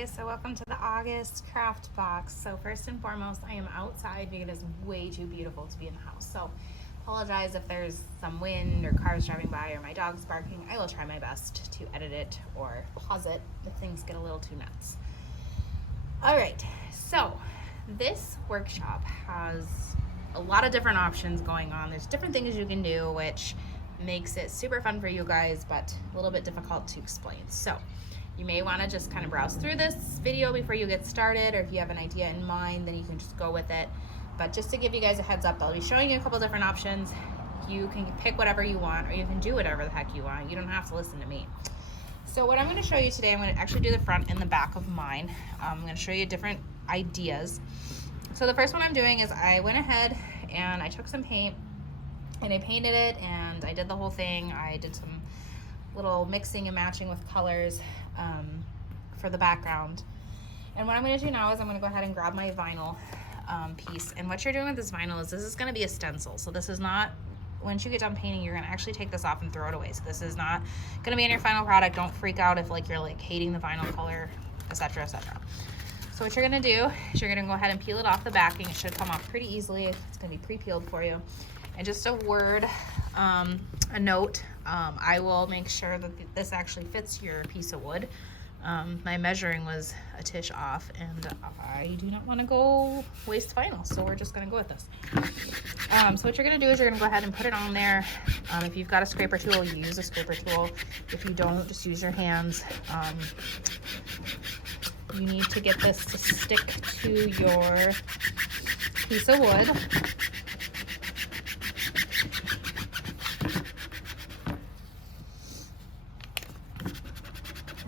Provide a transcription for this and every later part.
guys, so welcome to the August craft box. So first and foremost, I am outside because it is way too beautiful to be in the house. So apologize if there's some wind or cars driving by or my dog's barking. I will try my best to edit it or pause it if things get a little too nuts. All right, so this workshop has a lot of different options going on. There's different things you can do, which makes it super fun for you guys, but a little bit difficult to explain. So you may want to just kind of browse through this video before you get started, or if you have an idea in mind, then you can just go with it. But just to give you guys a heads up, I'll be showing you a couple different options. You can pick whatever you want, or you can do whatever the heck you want. You don't have to listen to me. So what I'm going to show you today, I'm going to actually do the front and the back of mine. I'm going to show you different ideas. So the first one I'm doing is I went ahead and I took some paint and I painted it, and I did the whole thing. I did some little mixing and matching with colors for the background. And what I'm going to do now is I'm going to go ahead and grab my vinyl piece. And what you're doing with this vinyl is this is going to be a stencil. So this is not, once you get done painting, you're going to actually take this off and throw it away. So this is not going to be in your final product. Don't freak out if like you're like hating the vinyl color, etc., etc. So what you're going to do is you're going to go ahead and peel it off the backing. It should come off pretty easily. It's going to be pre-peeled for you. And just a word, a note, I will make sure that this actually fits your piece of wood. My measuring was a tish off, and I do not want to go waste vinyl, so we're just going to go with this. So what you're going to do is you're going to go ahead and put it on there. If you've got a scraper tool, you use a scraper tool. If you don't, just use your hands. You need to get this to stick to your piece of wood.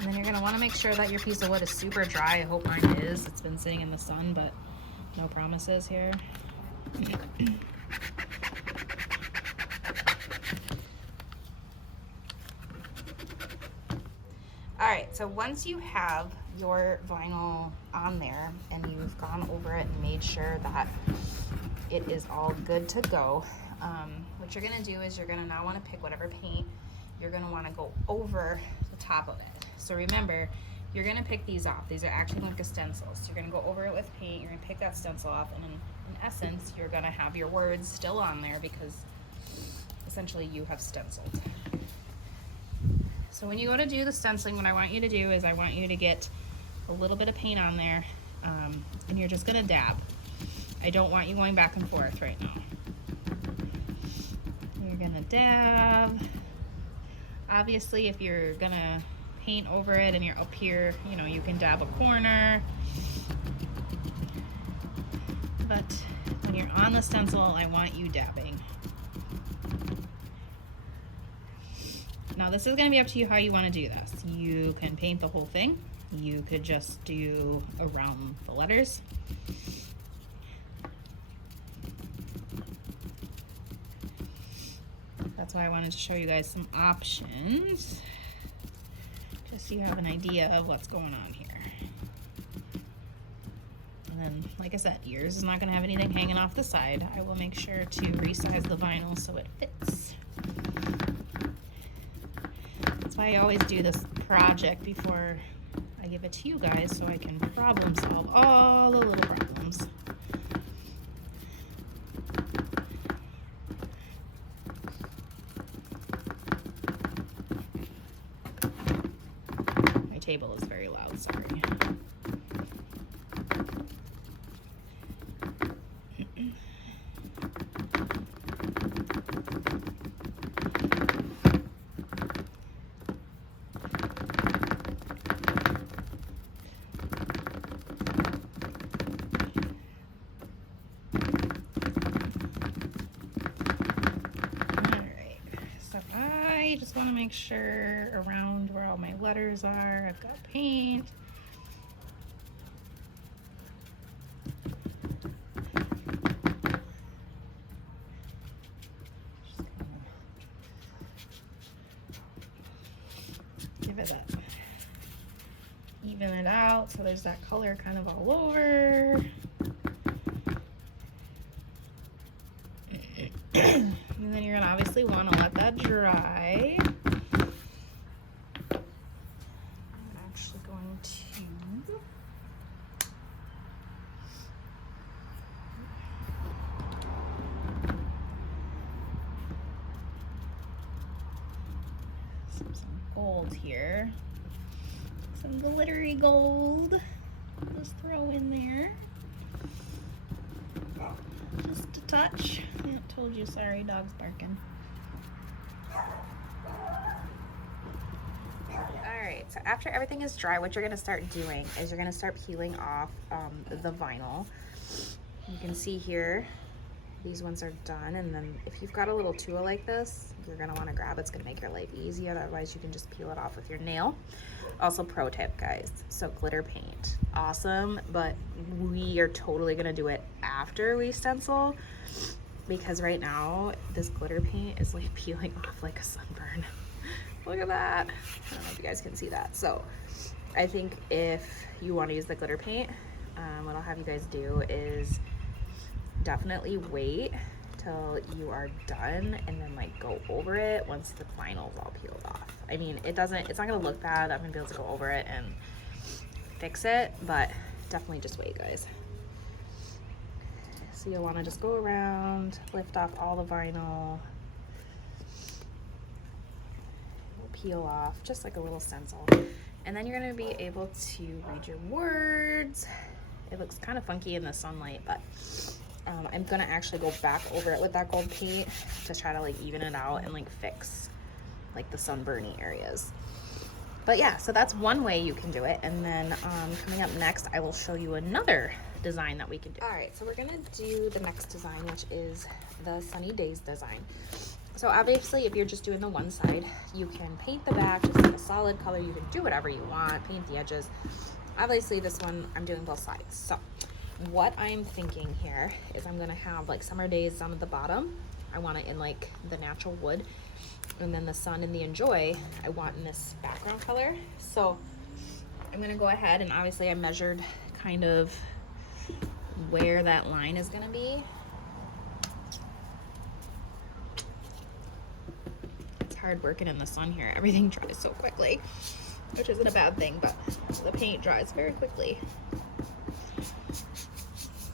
And then you're going to want to make sure that your piece of wood is super dry. I hope mine is. It's been sitting in the sun, but no promises here. Alright, so once you have your vinyl on there and you've gone over it and made sure that it is all good to go, what you're going to do is you're going to now want to pick whatever paint you're going to want to go over the top of it. So remember, you're going to pick these off. These are actually like a stencil. So you're going to go over it with paint, you're going to pick that stencil off, and in essence, you're going to have your words still on there because essentially you have stenciled. So when you go to do the stenciling, what I want you to do is I want you to get a little bit of paint on there, and you're just going to dab. I don't want you going back and forth right now. You're going to dab. Obviously, if you're going to paint over it and you're up here, you know, you can dab a corner. But when you're on the stencil, I want you dabbing. Now this is going to be up to you how you want to do this. You can paint the whole thing. You could just do around the letters. That's why I wanted to show you guys some options, just so you have an idea of what's going on here. And then, like I said, yours is not going to have anything hanging off the side. I will make sure to resize the vinyl so it fits. That's why I always do this project before I give it to you guys, so I can problem solve all the little problems. My table is very loud, sorry. I just want to make sure around where all my letters are, I've got paint. Give it that, even it out so there's that color kind of all over. And then you're gonna obviously want to let that dry. I'm actually going to gold here. Some glittery gold. Just throw in there. Just a touch. Yeah, told you, sorry, dog's barking. Alright, so after everything is dry, what you're going to start doing is you're going to start peeling off the vinyl. You can see here, these ones are done, and then if you've got a little tool like this, you're going to want to grab it. It's going to make your life easy, otherwise you can just peel it off with your nail. Also, pro tip, guys, so glitter paint, awesome, but we are totally going to do it after we stencil, because right now this glitter paint is like peeling off like a sunburn. Look at that. I don't know if you guys can see that. So I think if you want to use the glitter paint, what I'll have you guys do is definitely wait till you are done and then like go over it once the vinyl's all peeled off. I mean, it's not gonna look bad. I'm gonna be able to go over it and fix it, but definitely just wait, guys. So you'll want to just go around, lift off all the vinyl, peel off just like a little stencil, and then you're going to be able to read your words. It looks kind of funky in the sunlight, but I'm going to actually go back over it with that gold paint to try to like even it out and like fix like the sunburny areas. But yeah, so that's one way you can do it. And then coming up next, I will show you another design that we can do. All right, so we're gonna do the next design, which is the Sunny Days design. So obviously, if you're just doing the one side, you can paint the back just like a solid color. You can do whatever you want, paint the edges. Obviously, this one, I'm doing both sides. So what I'm thinking here is I'm gonna have like Summer Days down at the bottom. I want it in like the natural wood. And then the sun and the enjoy, I want in this background color. So I'm gonna go ahead and obviously I measured kind of where that line is gonna be. It's hard working in the sun here. Everything dries so quickly, which isn't a bad thing, but the paint dries very quickly.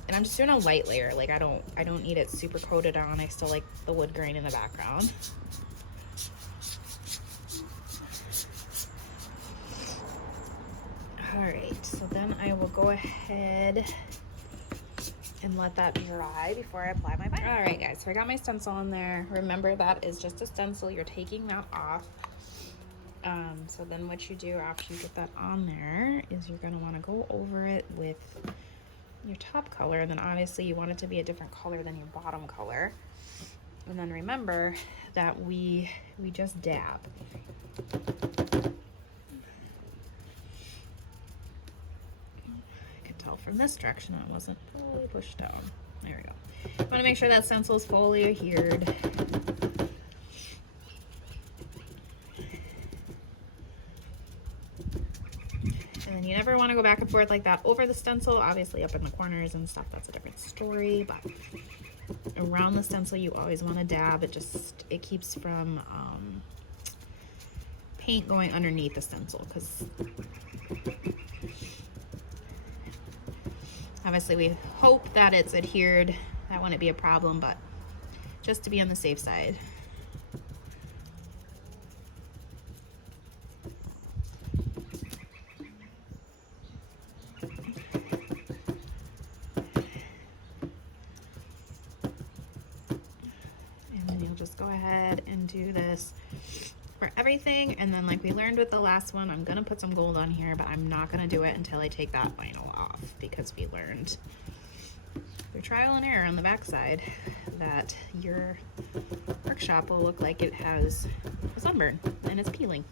And I'm just doing a light layer. Like I don't need it super coated on. I still like the wood grain in the background. All right, so then I will go ahead and let that dry before I apply my vinyl. All right, guys, so I got my stencil in there. Remember, that is just a stencil. You're taking that off. So then what you do after you get that on there is you're gonna wanna go over it with your top color, and then obviously you want it to be a different color than your bottom color. And then remember that we just dab. From this direction, it wasn't fully pushed down. There we go. I want to make sure that stencil is fully adhered. And then you never want to go back and forth like that over the stencil. Obviously up in the corners and stuff, that's a different story, but around the stencil you always want to dab. It keeps from paint going underneath the stencil, because obviously we hope that it's adhered. That wouldn't be a problem, but just to be on the safe side. And then you'll just go ahead and do this for everything. And then like we learned with the last one, I'm gonna put some gold on here, but I'm not gonna do it until I take that vinyl off, because we learned through trial and error on the back side that your workshop will look like it has a sunburn and it's peeling.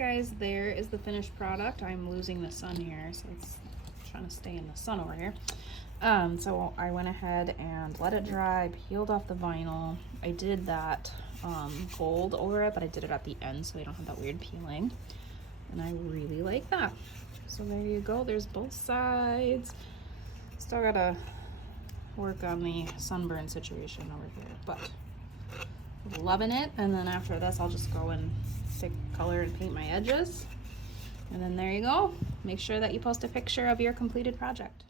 Alright guys, there is the finished product. I'm losing the sun here, so it's trying to stay in the sun over here. So I went ahead and let it dry, peeled off the vinyl. I did that gold over it, but I did it at the end so I don't have that weird peeling. And I really like that. So there you go, there's both sides. Still gotta work on the sunburn situation over here, but loving it. And then after this, I'll just go and take color and paint my edges. And then there you go. Make sure that you post a picture of your completed project.